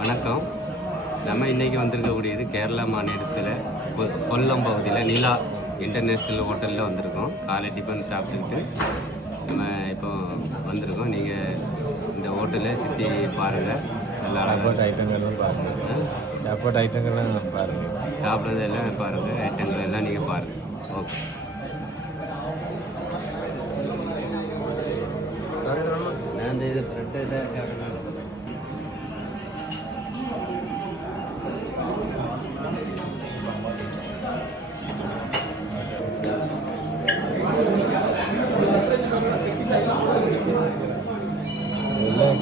வணக்கம். நம்ம இன்றைக்கி வந்திருக்கக்கூடியது கேரளா மாநிலத்தில் கொல்லம் பகுதியில் நிலா இன்டர்நேஷ்னல் ஹோட்டலில் வந்திருக்கோம். காலை டிஃபன் சாப்பிட்டுக்கிட்டு நம்ம இப்போ வந்திருக்கோம். நீங்கள் இந்த ஹோட்டலை சுற்றி பாருங்கள். நல்லா சாப்பாடு ஐட்டங்களும் பாருங்கள். சாப்பாடு ஐட்டங்களும் பாருங்கள். சாப்பிட்றது எல்லாம் பாருங்கள். ஐட்டங்கள் எல்லாம் நீங்கள் பாருங்கள். ஓகே. நான் இது ப்ரெட்டு எல்லாம்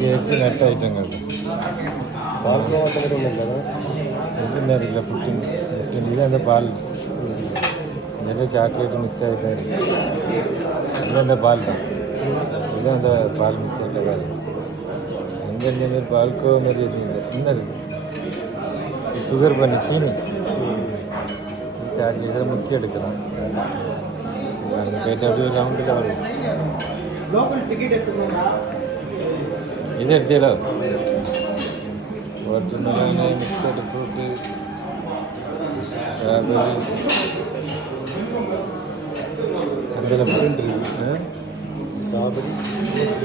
கேக்கு நட் ஐட்டங்கள் பால் மாவட்டத்தில் எதுவும் இருக்குல்ல புட்டிங் இது அந்த பால் இதெல்லாம் சாக்லேட்டு மிக்ஸ் ஆகிட்டு இது அந்த பால் தான். இது அந்த பால் மிக்ஸ் ஆகிட்டு தான் இருக்குது. எங்கே மாரி பால்கோ மாரி எதுவும் இன்னும் இருக்குது. சுகர் பண்ணி சீனி சாக்லேட் இதில் முக்கியம் எடுக்கலாம். கேட்டு அப்படியே கவுண்டில் வரும். இது எடுத்தீங்களோ வாட்டர்மெலன் மிக்சடு ஃப்ரூட்டு ஸ்ட்ராபெரி அதில் பிரிண்ட் இருக்குது. ஸ்ட்ராபெரி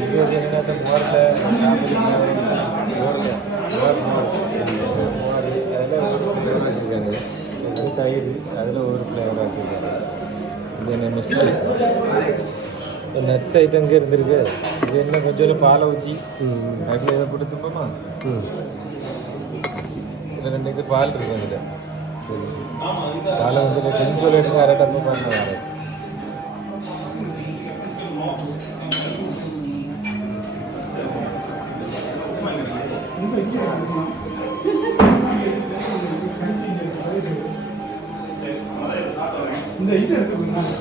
இது என்னத்த மோரில் மோர் அதில் ஒரு ஃப்ளேவர் வச்சுருக்காங்க. அது தயிர் அதில் ஒரு ஃப்ளேவர் வச்சுருக்காங்க. இது என்ன மிக்சர் நட்ஸ் ஐட்டம் இங்கே இருந்திருக்கு. இது என்ன கொஞ்சம் பாலை ஊற்றி அதில் இதை போட்டு துப்பமா இதில் 2 இது பால் இருக்கும். அதில் சரி பாலை வந்து கொஞ்சம் எடுத்து அரை டப்பு பண்ண வர இந்த இது எடுத்துக்கணும்.